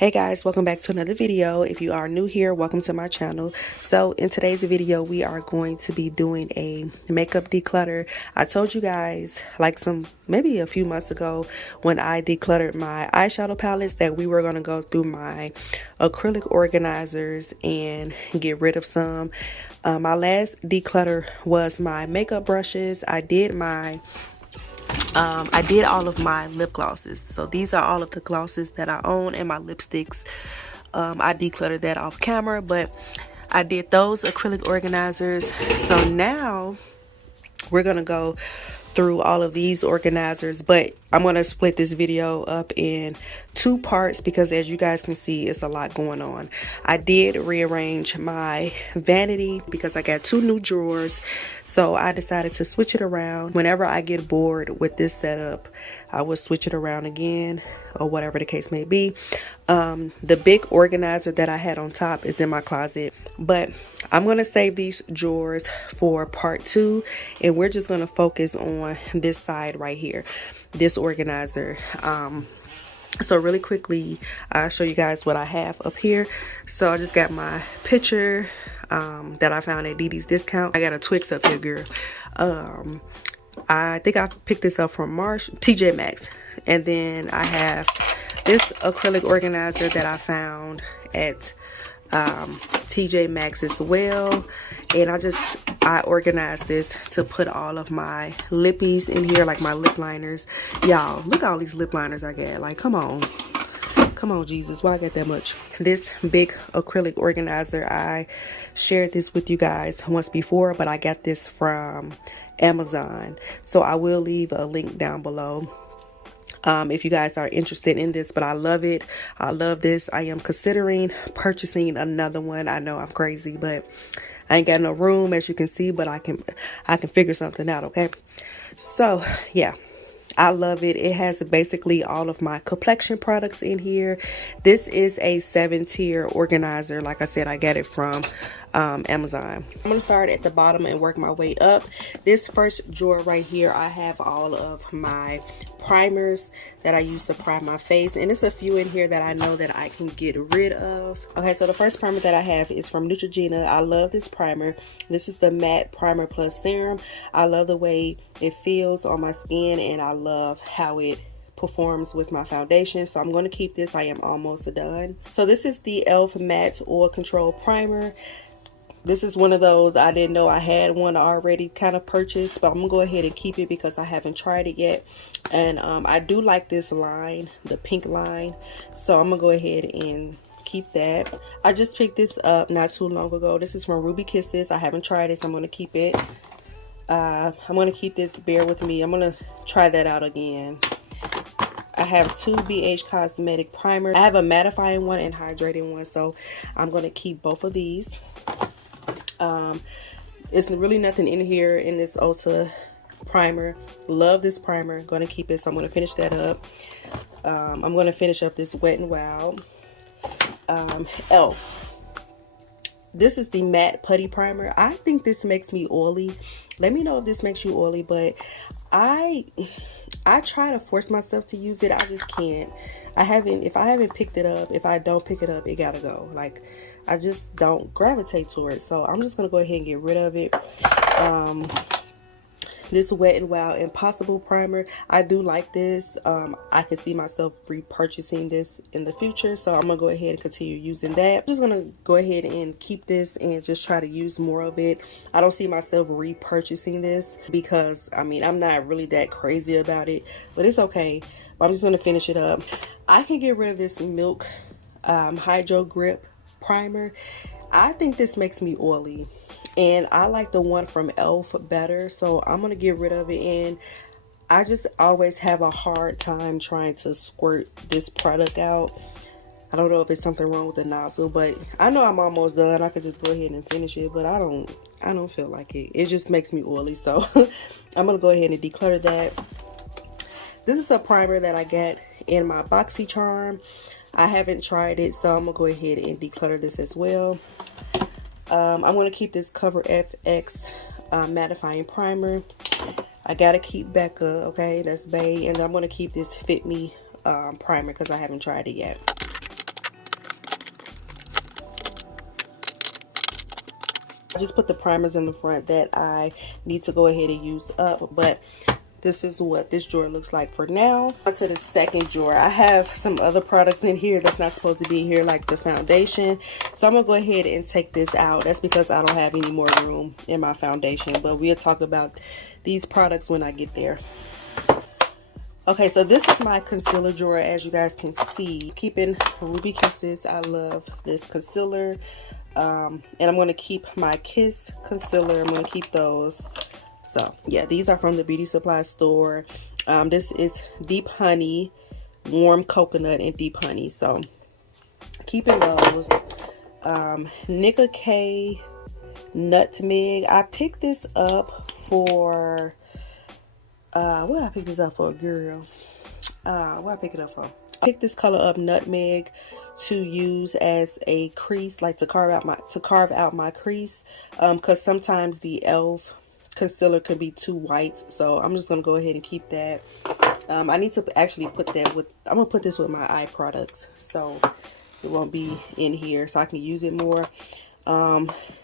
Hey guys, welcome back to another video. If you are new here, welcome to my channel. So in today's video, we are going to be doing a makeup declutter. I told you guys like maybe a few months ago when I decluttered my eyeshadow palettes that we were going to go through my acrylic organizers and get rid of some. My last declutter was my makeup brushes. I did all of my lip glosses. So these are all of the glosses that I own, and my lipsticks. I decluttered that off camera, but I did those acrylic organizers. So now we're gonna go through all of these organizers, but I'm gonna split this video up in two parts because as you guys can see, it's a lot going on. I did rearrange my vanity because I got two new drawers, so I decided to switch it around. Whenever I get bored with this setup, I will switch it around again, or whatever the case may be. The big organizer that I had on top is in my closet, but I'm gonna save these drawers for part two, and we're just gonna focus on this side right here, this organizer. So really quickly, I'll show you guys what I have up here. So I just got my picture that I found at Didi's Discount. I got a Twix up here, girl. I think I picked this up from TJmaxx. And then I have this acrylic organizer that I found at TJmaxx as well. And I organized this to put all of my lippies in here, like my lip liners. Y'all, look at all these lip liners I got. Like, come on. Come on, Jesus. Why I got that much? This big acrylic organizer, I shared this with you guys once before, but I got this from Amazon. So I will leave a link down below if you guys are interested in this, but I love it. I love this. I am considering purchasing another one. I know I'm crazy, but I ain't got no room, as you can see, but I can figure something out. Okay, so yeah, I love it. It has basically all of my complexion products in here. This is a 7-tier organizer. Like I said, I got it from Amazon. I'm gonna start at the bottom and work my way up. This first drawer right here, I have all of my primers that I use to prime my face, and there's a few in here that I know that I can get rid of. Okay, so the first primer that I have is from Neutrogena. I love this primer. This is the matte primer plus serum. I love the way it feels on my skin, and I love how it performs with my foundation. So I'm going to keep this. I am almost done. So this is the e.l.f. matte oil control primer. This is one of those, I didn't know I had one already kind of purchased, but I'm gonna go ahead and keep it because I haven't tried it yet. And I do like this line, the pink line, so I'm gonna go ahead and keep that. I just picked this up not too long ago. This is from Ruby Kisses. I haven't tried this. I'm gonna keep it. I'm gonna keep this. Bear with me. I'm gonna try that out again. I have two BH Cosmetic primers. I have a mattifying one and hydrating one, so I'm gonna keep both of these. It's really nothing in here in this Ulta primer. Love this primer. Gonna keep it, so I'm gonna finish that up. I'm gonna finish up this Wet n Wild e.l.f. This is the matte putty primer. I think this makes me oily. Let me know if this makes you oily, but I try to force myself to use it. I just can't. If I haven't picked it up, if I don't pick it up, it gotta go. Like, I just don't gravitate toward it. So I'm just gonna go ahead and get rid of it. This Wet n Wild Impossible primer, I do like this. I can see myself repurchasing this in the future, so I'm gonna go ahead and continue using that. I'm just gonna go ahead and keep this and just try to use more of it. I don't see myself repurchasing this because, I mean, I'm not really that crazy about it, but it's okay. I'm just gonna finish it up. I can get rid of this Milk Hydro Grip primer. I think this makes me oily, and I like the one from e.l.f. better, so I'm gonna get rid of it. And I just always have a hard time trying to squirt this product out. I don't know if it's something wrong with the nozzle, but I know I'm almost done. I could just go ahead and finish it, but I don't feel like it. It just makes me oily, so I'm gonna go ahead and declutter that. This is a primer that I got in my BoxyCharm. I haven't tried it, so I'm gonna go ahead and declutter this as well. I'm gonna keep this Cover FX mattifying primer. I gotta keep Becca, okay, that's Bay, and I'm gonna keep this Fit Me primer because I haven't tried it yet. I just put the primers in the front that I need to go ahead and use up, but this is what this drawer looks like for now. On to the second drawer. I have some other products in here that's not supposed to be here, like the foundation. So I'm gonna go ahead and take this out. That's because I don't have any more room in my foundation, but we'll talk about these products when I get there. Okay, so this is my concealer drawer. As you guys can see, keeping Ruby Kisses. I love this concealer. And I'm going to keep my Kiss concealer. I'm going to keep those. So yeah, these are from the beauty supply store. This is Deep Honey, Warm Coconut, and Deep Honey. So keeping those. Nicka K Nutmeg. I picked this up for what did I pick this up for, girl? What did I pick it up for? I picked this color up, Nutmeg, to use as a crease, like to carve out my crease, because sometimes the e.l.f. concealer can be too white. So I'm just gonna go ahead and keep that. I need to actually put that with, I'm gonna put this with my eye products, so it won't be in here, so I can use it more.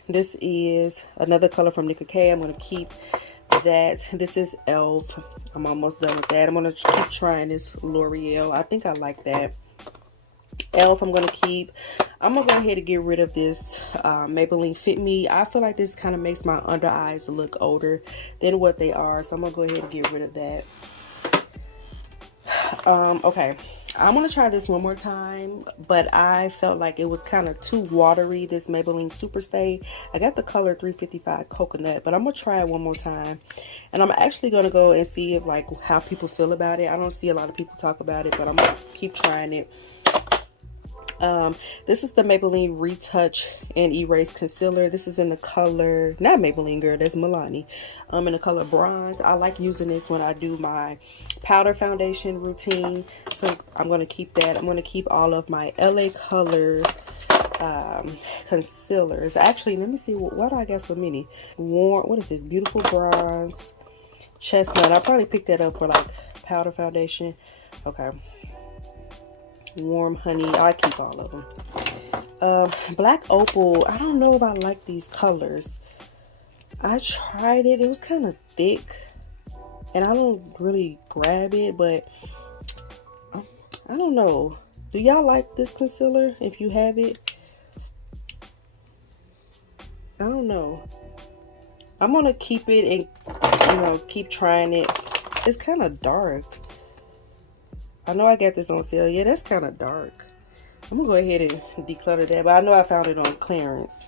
This is another color from Nicka K. I'm gonna keep that. This is e.l.f. I'm almost done with that. I'm gonna keep trying this L'Oreal. I think I like that. e.l.f. I'm gonna keep. I'm gonna go ahead and get rid of this Maybelline Fit Me. I feel like this kind of makes my under eyes look older than what they are, so I'm gonna go ahead and get rid of that. Okay, I'm gonna try this one more time, but I felt like it was kind of too watery, this Maybelline Superstay. I got the color 355 Coconut, but I'm gonna try it one more time, and I'm actually gonna go and see if, like, how people feel about it. I don't see a lot of people talk about it, but I'm gonna keep trying it. This is the Maybelline Retouch and Erase Concealer. This is in the color, not Maybelline, girl, that's Milani. In the color Bronze. I like using this when I do my powder foundation routine, so I'm going to keep that. I'm going to keep all of my LA Color concealers. Actually, let me see, why do I got so many? What is this? Beautiful Bronze, Chestnut. I probably picked that up for like powder foundation. Okay. Warm Honey. I keep all of them. Black Opal. I don't know if I like these colors. I tried it. It was kind of thick, and I don't really grab it, but I don't know. Do y'all like this concealer? If you have it, I don't know. I'm gonna keep it and, you know, keep trying it. It's kind of dark. I know I got this on sale. Yeah, that's kind of dark. I'm gonna go ahead and declutter that, but I know I found it on clearance.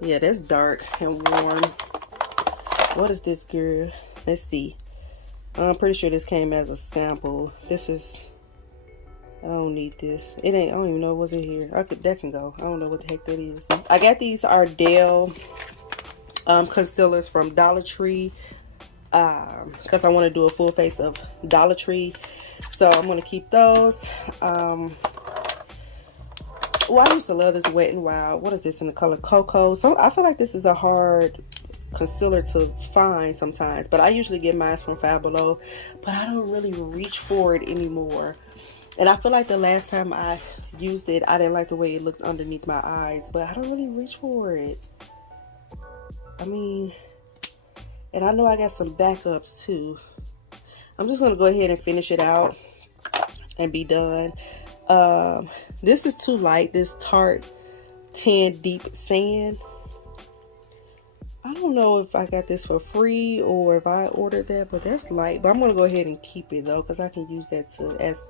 Yeah, that's dark and warm. What is this, girl? Let's see. I'm pretty sure this came as a sample. This is, I don't need this. It ain't, I don't even know what's in here. That can go. I don't know what the heck that is. I got these Ardell concealers from Dollar Tree, because I want to do a full face of Dollar Tree. So I'm going to keep those. Well, I used to love this Wet n Wild. What is this in the color Cocoa? So I feel like this is a hard concealer to find sometimes, but I usually get mine from Five Below, but I don't really reach for it anymore. And I feel like the last time I used it, I didn't like the way it looked underneath my eyes, but I don't really reach for it. I mean, and I know I got some backups too. I'm just going to go ahead and finish it out and be done. This is too light. This Tarte Tan Deep Sand. I don't know if I got this for free or if I ordered that, but that's light. But I'm going to go ahead and keep it though, because I can use that as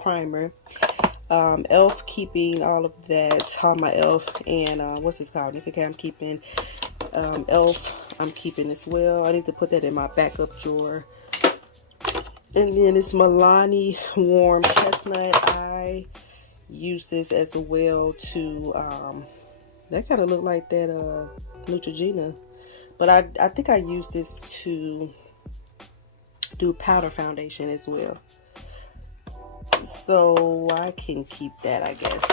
primer. e.l.f. keeping all of that. All my e.l.f. and what's this called? Nicka K, I'm keeping. e.l.f. I'm keeping as well. I need to put that in my backup drawer. And then it's Milani Warm Chestnut. I use this as well to, that kind of look like that Neutrogena. But I think I use this to do powder foundation as well. So I can keep that, I guess.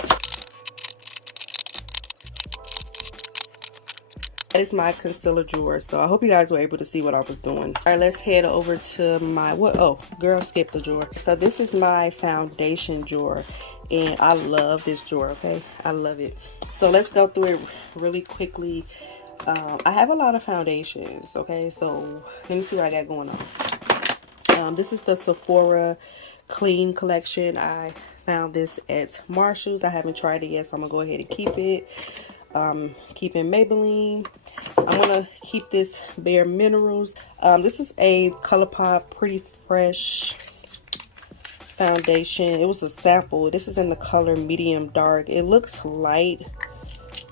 That is my concealer drawer. So I hope you guys were able to see what I was doing. All right, let's head over to my, oh, girl, skip the drawer. So this is my foundation drawer, and I love this drawer, okay? I love it. So let's go through it really quickly. I have a lot of foundations, okay? So let me see what I got going on. This is the Sephora Clean Collection. I found this at Marshall's. I haven't tried it yet, so I'm gonna go ahead and keep it. Keeping Maybelline. I'm gonna keep this Bare Minerals. This is a ColourPop Pretty Fresh foundation. It was a sample. This is in the color medium dark. It looks light,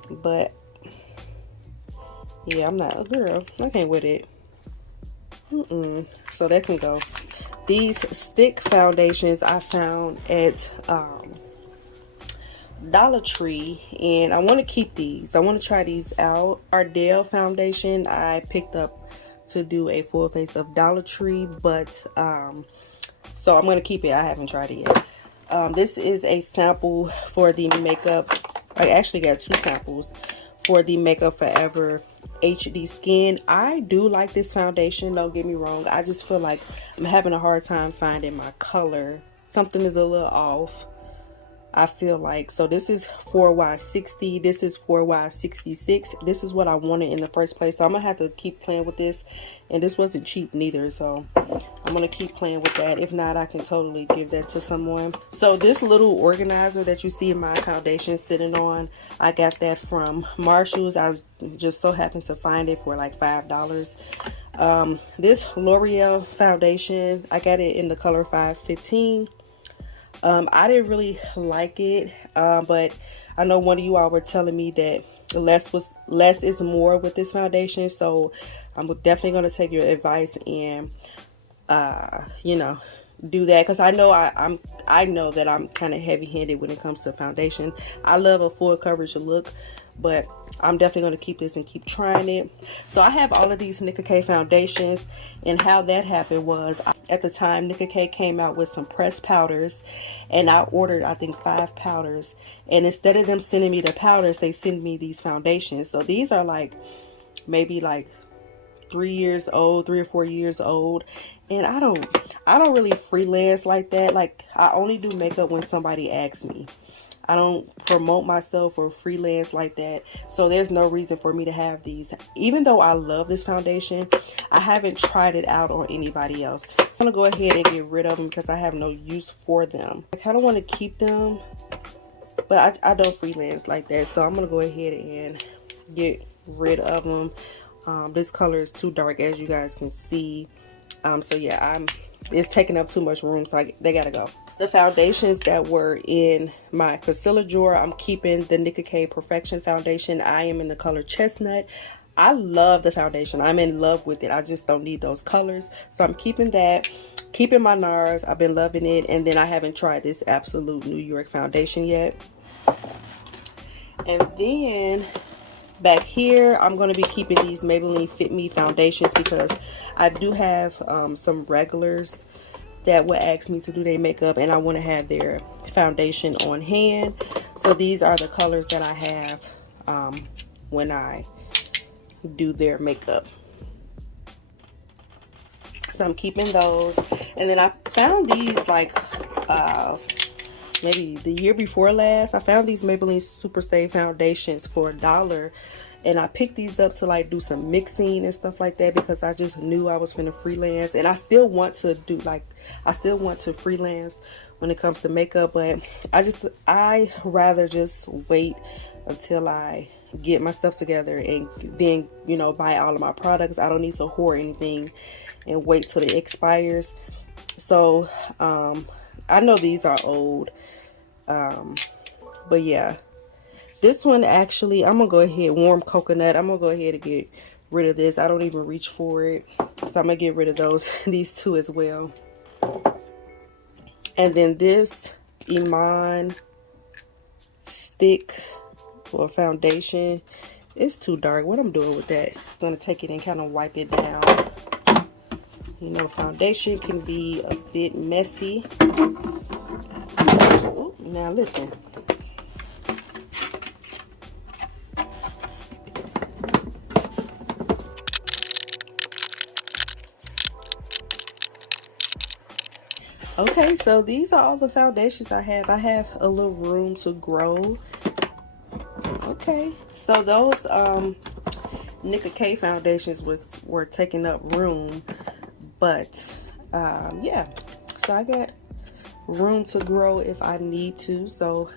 but yeah, I'm not a girl. I can't with it. So that can go. These stick foundations I found at Dollar Tree, and I want to keep these. I want to try these out. Ardell foundation I picked up to do a full face of Dollar Tree, but so I'm going to keep it. I haven't tried it yet. This is a sample for the makeup. I actually got 2 samples for the Makeup Forever HD Skin. I do like this foundation, don't get me wrong. I just feel like I'm having a hard time finding my color. Something is a little off, I feel like. So this is 4Y60. This is 4Y66. This is what I wanted in the first place. So I'm gonna have to keep playing with this. And this wasn't cheap neither, so I'm gonna keep playing with that. If not, I can totally give that to someone. So this little organizer that you see my foundation sitting on, I got that from Marshall's. I just so happened to find it for like $5. This L'Oreal foundation, I got it in the color 515. I didn't really like it, but I know one of you all were telling me that less is more with this foundation, so I'm definitely going to take your advice and you know, do that, because I know I know that I'm kind of heavy-handed when it comes to foundation. I love a full coverage look, but I'm definitely going to keep this and keep trying it. So I have all of these Nicka K foundations, and how that happened was, at the time Nicka K came out with some pressed powders, and I ordered I think 5 powders, and instead of them sending me the powders, they send me these foundations. So these are like maybe like 3 or 4 years old, and I don't really freelance like that. Like, I only do makeup when somebody asks me. I don't promote myself or freelance like that, so there's no reason for me to have these. Even though I love this foundation, I haven't tried it out on anybody else. I'm gonna go ahead and get rid of them because I have no use for them. I kind of want to keep them, but I don't freelance like that, so I'm gonna go ahead and get rid of them. This color is too dark, as you guys can see. So yeah, it's taking up too much room, so they gotta go. The foundations that were in my concealer drawer, I'm keeping the Nicka K Perfection foundation. I am in the color Chestnut. I love the foundation. I'm in love with it. I just don't need those colors, so I'm keeping that. Keeping my NARS. I've been loving it. And then I haven't tried this Absolute New York foundation yet. And then back here, I'm going to be keeping these Maybelline Fit Me foundations, because I do have some regulars that would ask me to do their makeup, and I want to have their foundation on hand. So these are the colors that I have when I do their makeup. So I'm keeping those. And then I found these like maybe the year before last. I found these Maybelline Superstay foundations for $1, and I picked these up to like do some mixing and stuff like that, because I just knew I was finna freelance, and I still want to do freelance when it comes to makeup, but I rather just wait until I get my stuff together and then, you know, buy all of my products. I don't need to hoard anything and wait till it expires. So I know these are old, but yeah, this one actually, I'm gonna go ahead, Warm Coconut, I'm gonna go ahead and get rid of this. I don't even reach for it, so I'm gonna get rid of these 2 as well. And then this Iman stick or foundation, it's too dark. What I'm doing with that, I'm gonna take it and kind of wipe it down. You know, foundation can be a bit messy. Ooh, now listen. Okay, so these are all the foundations I have. I have a little room to grow. Okay, so those Nicka K foundations were taking up room, but yeah, so I got room to grow if I need to, so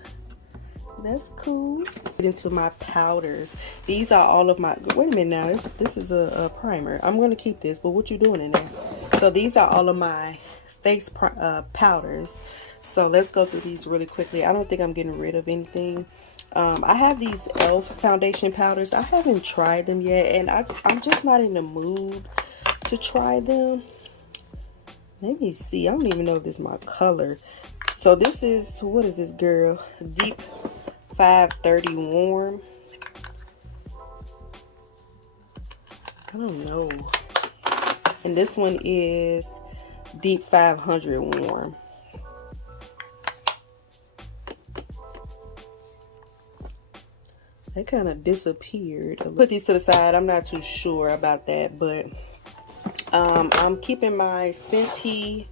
that's cool. Get into my powders. These are all of my, wait a minute now, this is a primer. I'm going to keep this, but what you doing in there? So these are all of my face powders. So let's go through these really quickly. I don't think I'm getting rid of anything. I have these e.l.f. foundation powders. I haven't tried them yet, and I'm just not in the mood to try them. Let me see. I don't even know if this is my color. So this is, what is this, girl? Deep 530 warm. I don't know. And this one is deep 500 warm. They kind of disappeared. Put these to the side. I'm not too sure about that, but I'm keeping my Fenty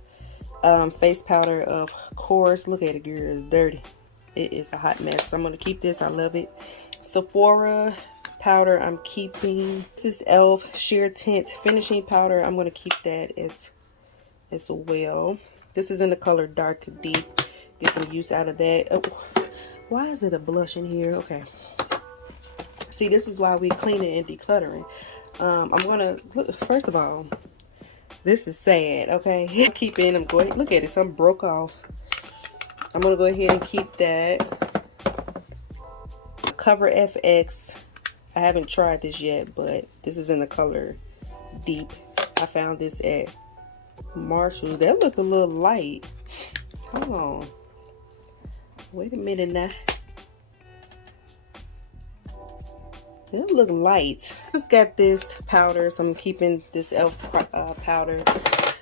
face powder, of course. Look at it, girl. It's dirty. It is a hot mess. I'm gonna keep this. I love it. Sephora powder I'm keeping. This is e.l.f. sheer tint finishing powder. I'm gonna keep that as well. This is in the color dark deep. Get some use out of that. Oh, why is it a blush in here? Okay. See, this is why we cleaning and decluttering. I'm gonna look. First of all, this is sad. Okay, keeping. I'm going. Look at it. Some broke off. I'm gonna go ahead and keep that. Cover FX. I haven't tried this yet, but this is in the color deep. I found this at Marshall's. That look a little light. Hold on. Wait a minute now. That look light. Just got this powder, so I'm keeping this e.l.f. powder.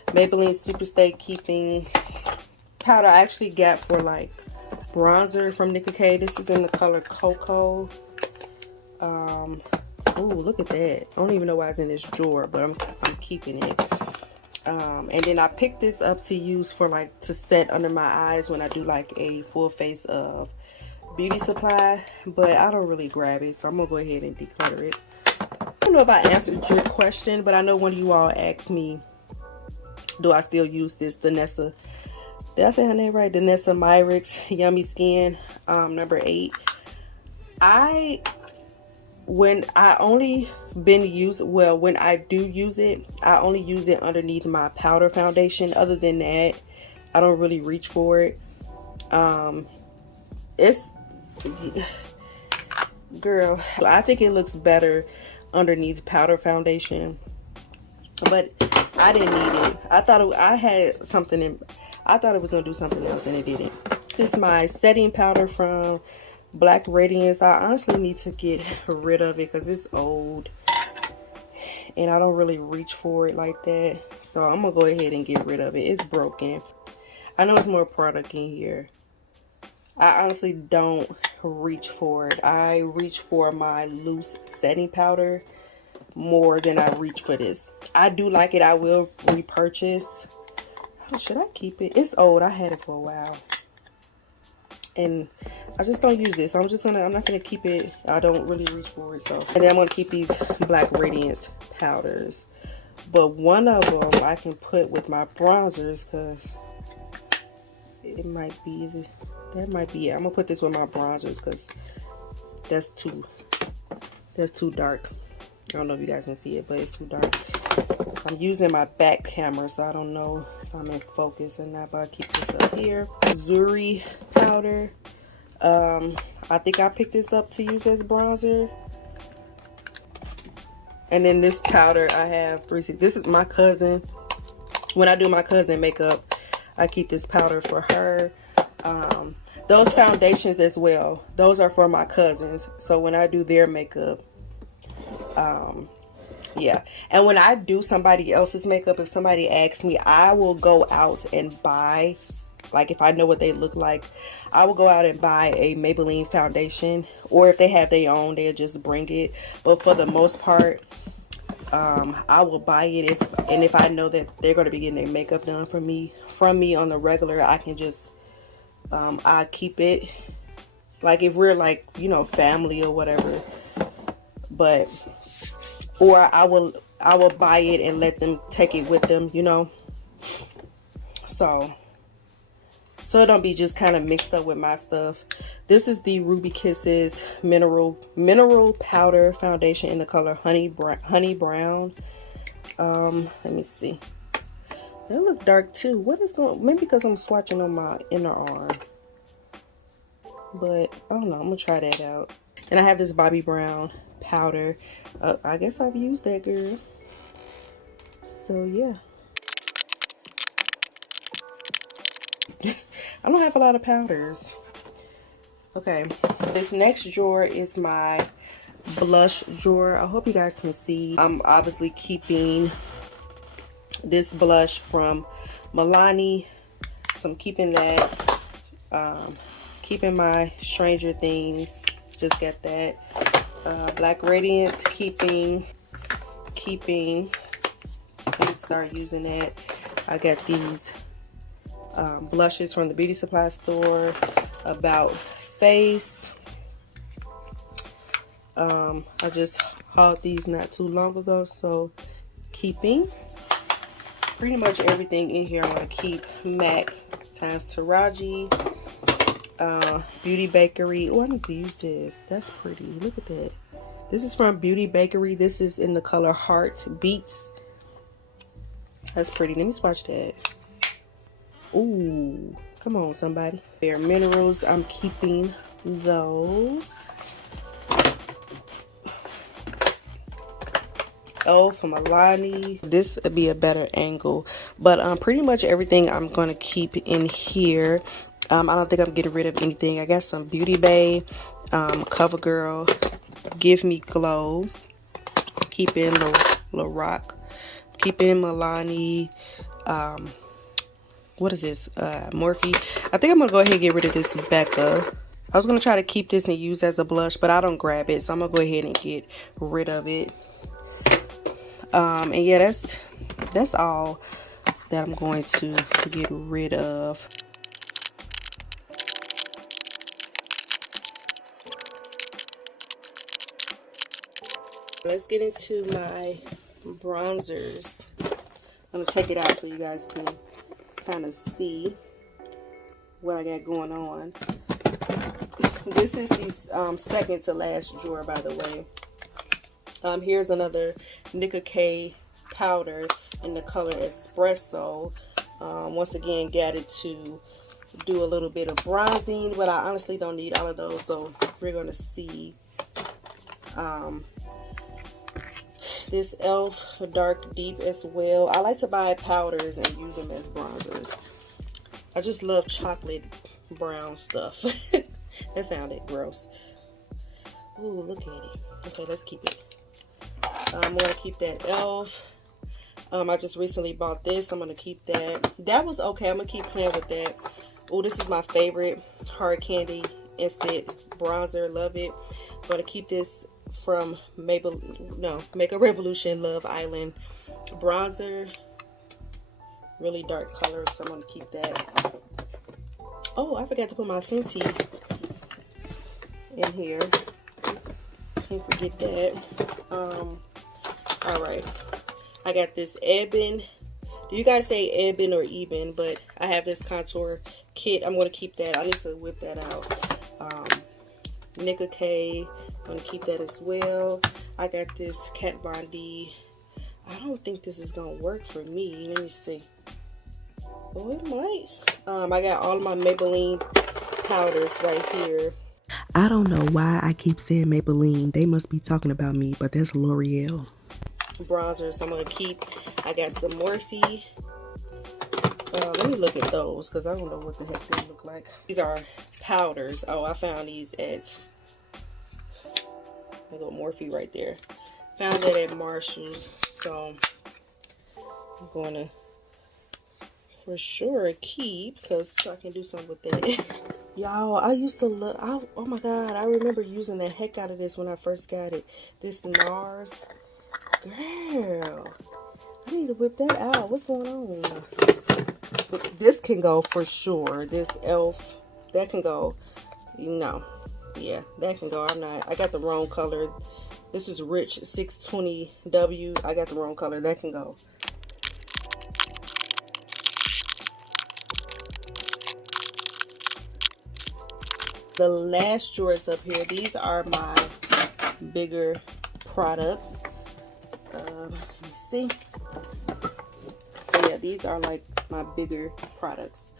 Maybelline Super Stay Keeping powder I actually got for like bronzer from Nicka K. This is in the color Cocoa. Oh, look at that. I don't even know why it's in this drawer, but I'm keeping it. And then I picked this up to use for like to set under my eyes when I do like a full face of beauty supply, but I don't really grab it, so I'm gonna go ahead and declutter it. I don't know if I answered your question, but I know one of you all asked me, do I still use this Danessa? Did I say her name right? Danessa MY-REE Yummy Skin number 8. When I do use it, I only use it underneath my powder foundation. Other than that, I don't really reach for it. Girl, I think it looks better underneath powder foundation, but I didn't need it. I thought I thought it was gonna do something else, and it didn't. This is my setting powder from Black Radiance. I honestly need to get rid of it because it's old and I don't really reach for it like that, so I'm gonna go ahead and get rid of it. It's broken. I know it's more product in here. I honestly don't reach for it. I reach for my loose setting powder more than I reach for this. I do like it. I will repurchase. How should I keep it? It's old. I had it for a while, and I just don't use this. I'm not gonna keep it. I don't really reach for it. So, and then I'm gonna keep these Black Radiance powders, but one of them I can put with my bronzers because it might be easy. That might be it. I'm gonna put this with my bronzers because that's too dark. I don't know if you guys can see it, but it's too dark. I'm using my back camera, so I don't know if I'm in focus or not, but I'll keep this up here. Zuri powder. I think I picked this up to use as bronzer. And then this powder I have 360. This is my cousin. When I do my cousin makeup, I keep this powder for her. Those foundations as well, those are for my cousins, so when I do their makeup, yeah. And when I do somebody else's makeup, if somebody asks me, I will go out and buy, like if I know what they look like, I will go out and buy a Maybelline foundation, or if they have their own, they'll just bring it. But for the most part, I will buy it if I know that they're going to be getting their makeup done from me on the regular. I can just I keep it, like if we're like, you know, family or whatever. But or I will buy it and let them take it with them, you know. So it don't be just kind of mixed up with my stuff. This is the Ruby Kisses mineral powder foundation in the color honey brown. Let me see. They look dark too. What is going? Maybe because I'm swatching on my inner arm. But I don't know. I'm gonna try that out. And I have this Bobbi Brown powder. I guess I've used that, girl. So yeah. I don't have a lot of powders. Okay, this next drawer is my blush drawer. I hope you guys can see. I'm obviously keeping this blush from Milani, so I'm keeping that. Keeping my Stranger Things, just got that. Black Radiance, keeping. Let me start using that. I got these blushes from the beauty supply store, About Face. I just hauled these not too long ago, so keeping. Pretty much everything in here I want to keep. MAC times Taraji. Beauty Bakery. Oh, I need to use this. That's pretty. Look at that. This is from Beauty Bakery. This is in the color Heart Beats. That's pretty. Let me swatch that. Ooh, come on, somebody. Bare Minerals. I'm keeping those. Oh, from Milani. This would be a better angle, but pretty much everything I'm gonna keep in here. I don't think I'm getting rid of anything. I got some Beauty Bay, CoverGirl, Give Me Glow, keeping La Rock, keeping Milani. What is this? Morphe. I think I'm gonna go ahead and get rid of this Becca. I was gonna try to keep this and use as a blush, but I don't grab it, so I'm gonna go ahead and get rid of it. And yeah, that's all that I'm going to get rid of. Let's get into my bronzers. I'm gonna take it out so you guys can kind of see what I got going on. This is the second to last drawer, by the way. Here's another Nicka K powder in the color Espresso. Once again, got it to do a little bit of bronzing, but I honestly don't need all of those, so we're gonna see. This e.l.f. Dark Deep as well. I like to buy powders and use them as bronzers. I just love chocolate brown stuff. That sounded gross. Ooh, look at it. Okay, let's keep it. I'm gonna keep that e.l.f. I just recently bought this. I'm gonna keep that. That was okay. I'm gonna keep playing with that. Oh, this is my favorite Hard Candy Instant Bronzer. Love it. I'm gonna keep this from Maybelline. No, Make a Revolution Love Island bronzer. Really dark color, so I'm gonna keep that. Oh, I forgot to put my Fenty in here. Can't forget that. Alright, I got this Eben. Do you guys say Eben or Eben? But I have this contour kit. I'm going to keep that. I need to whip that out. Nicka K. I'm going to keep that as well. I got this Kat Von D. I don't think this is going to work for me. Let me see. Oh, it might. I got all of my Maybelline powders right here. I don't know why I keep saying Maybelline. They must be talking about me, but that's L'Oreal. Bronzers I'm gonna keep. I got some Morphe. Let me look at those because I don't know what the heck they look like. These are powders. Oh, I found these at, I got Morphe right there. Found it at Marshall's, so I'm gonna for sure keep because I can do something with that. Y'all, I used to look. Oh my god, I remember using the heck out of this when I first got it. This NARS. Girl, I need to whip that out. What's going on? But this can go for sure. This e.l.f. that can go. No, yeah, that can go. I got the wrong color. This is Rich 620W. I got the wrong color. That can go. The last drawers up here, these are my bigger products. Let me see. So yeah, these are like my bigger products.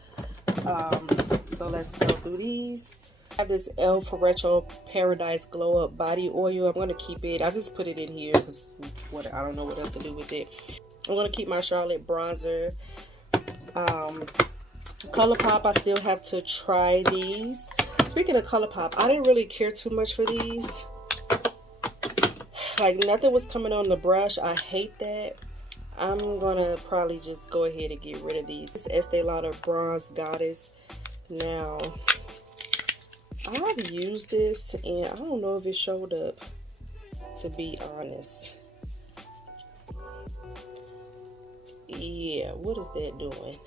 So let's go through these. I have this e.l.f. Retro Paradise Glow Up Body Oil. I'm gonna keep it. I just put it in here because I don't know what else to do with it. I'm gonna keep my Charlotte bronzer. ColourPop, I still have to try these. Speaking of ColourPop, I didn't really care too much for these. Like, nothing was coming on the brush. I hate that. I'm gonna probably just go ahead and get rid of these. This Estee Lauder Bronze Goddess. Now, I've used this and I don't know if it showed up, to be honest. Yeah, what is that doing?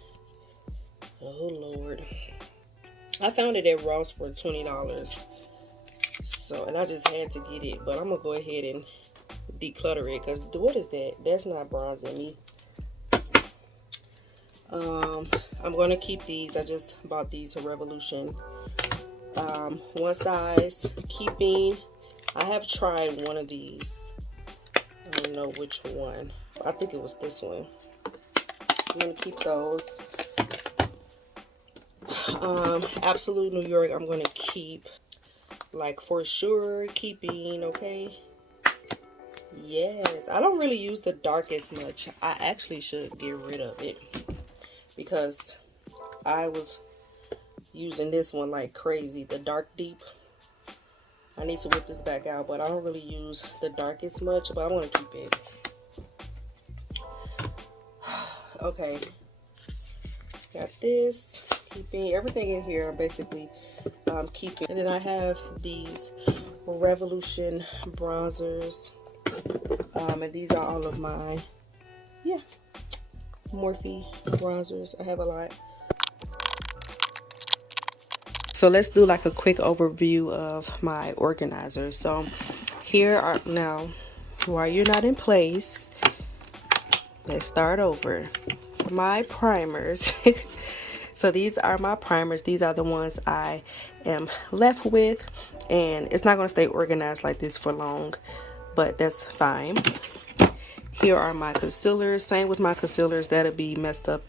Oh Lord. I found it at Ross for $20. So, and I just had to get it, but I'm gonna go ahead and declutter it, because what is that? That's not bronzing me. I'm gonna keep these. I just bought these at Revolution. One size, keeping. I have tried one of these. I don't know which one. I think it was this one. I'm gonna keep those. Absolute New York, I'm gonna keep, like, for sure keeping. Okay. Yes, I don't really use the dark as much. I actually should get rid of it because I was using this one like crazy, the dark deep. I need to whip this back out, but I don't really use the dark as much, but I want to keep it. Okay, got this, keeping everything in here basically. Keeping, and then I have these Revolution bronzers, and these are all of my Morphe bronzers. I have a lot. So let's do like a quick overview of my organizer. So here are, now while you're not in place, let's start over. My primers. So these are my primers. These are the ones I am left with, and it's not going to stay organized like this for long, but that's fine. Here are my concealers. Same with my concealers. That'll be messed up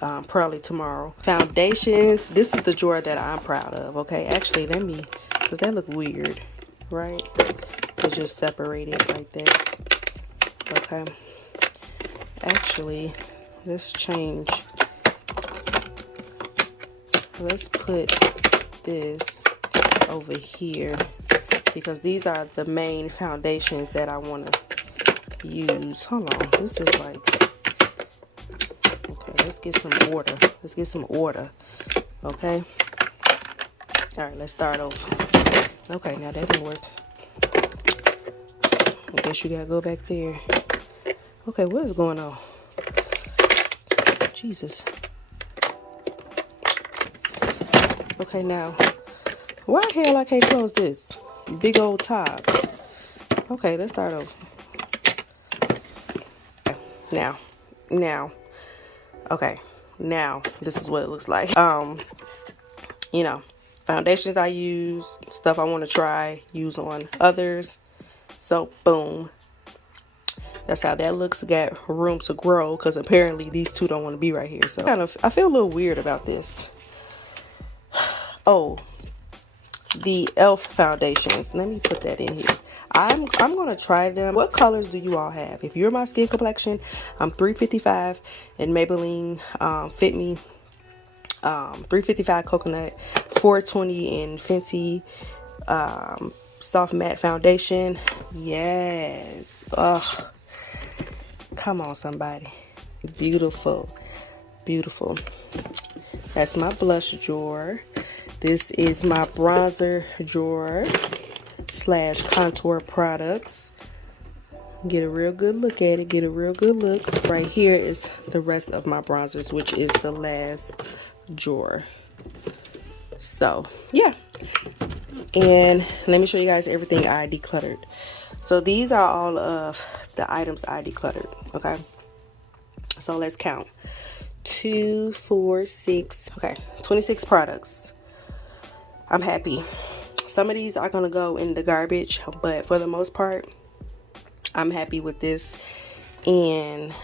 probably tomorrow. Foundations. This is the drawer that I'm proud of. Okay, actually, let me, because that look weird, right? It's just separated like that. Okay. Actually, let's change. Let's put this over here because these are the main foundations that I want to use. Hold on, this is like, okay, let's get some order. Let's get some order. Okay. All right, let's start over. Okay, now that didn't work. I guess you gotta go back there. Okay, what is going on? Jesus. Okay, now, why the hell I can't close this? Big old tabs. Okay, let's start over. Now, okay, now this is what it looks like. You know, foundations I use, stuff I want to try, use on others. So, boom. That's how that looks. Got room to grow because apparently these two don't want to be right here. So, I feel a little weird about this. Oh, the e.l.f. foundations. Let me put that in here. I'm gonna try them. What colors do you all have? If you're my skin complexion, I'm 355 and Maybelline Fit Me. 355 coconut, 420 in Fenty soft matte foundation. Yes. Ugh. Come on, somebody. Beautiful, beautiful. That's my blush drawer. This is my bronzer drawer / contour products. Get a real good look at it. Get a real good look. Right here is the rest of my bronzers, which is the last drawer. So, yeah. And let me show you guys everything I decluttered. So these are all of the items I decluttered. Okay, so let's count. 2, 4, 6. Okay, 26 products. I'm happy. Some of these are gonna go in the garbage, but for the most part, I'm happy with this. And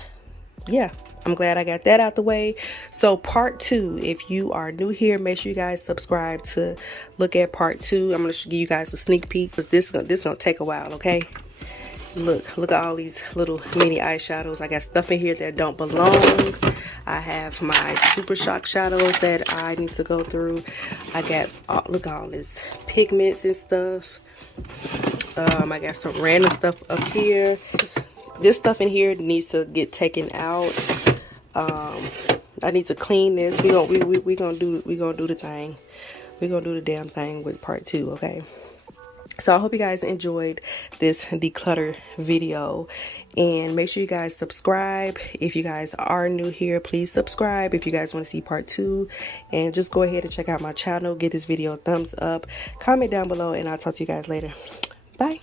yeah, I'm glad I got that out the way. So part 2, if you are new here, make sure you guys subscribe to look at part 2. I'm gonna give you guys a sneak peek, because this gonna take a while. Okay, look at all these little mini eyeshadows. I got stuff in here that don't belong. I have my super shock shadows that I need to go through. I got look at all this pigments and stuff. I got some random stuff up here. This stuff in here needs to get taken out. I need to clean this. We gonna do the thing. We gonna do the damn thing with part 2. Okay. So I hope you guys enjoyed this declutter video, and make sure you guys subscribe. If you guys are new here, please subscribe if you guys want to see part 2, and just go ahead and check out my channel. Give this video a thumbs up, comment down below, and I'll talk to you guys later. Bye.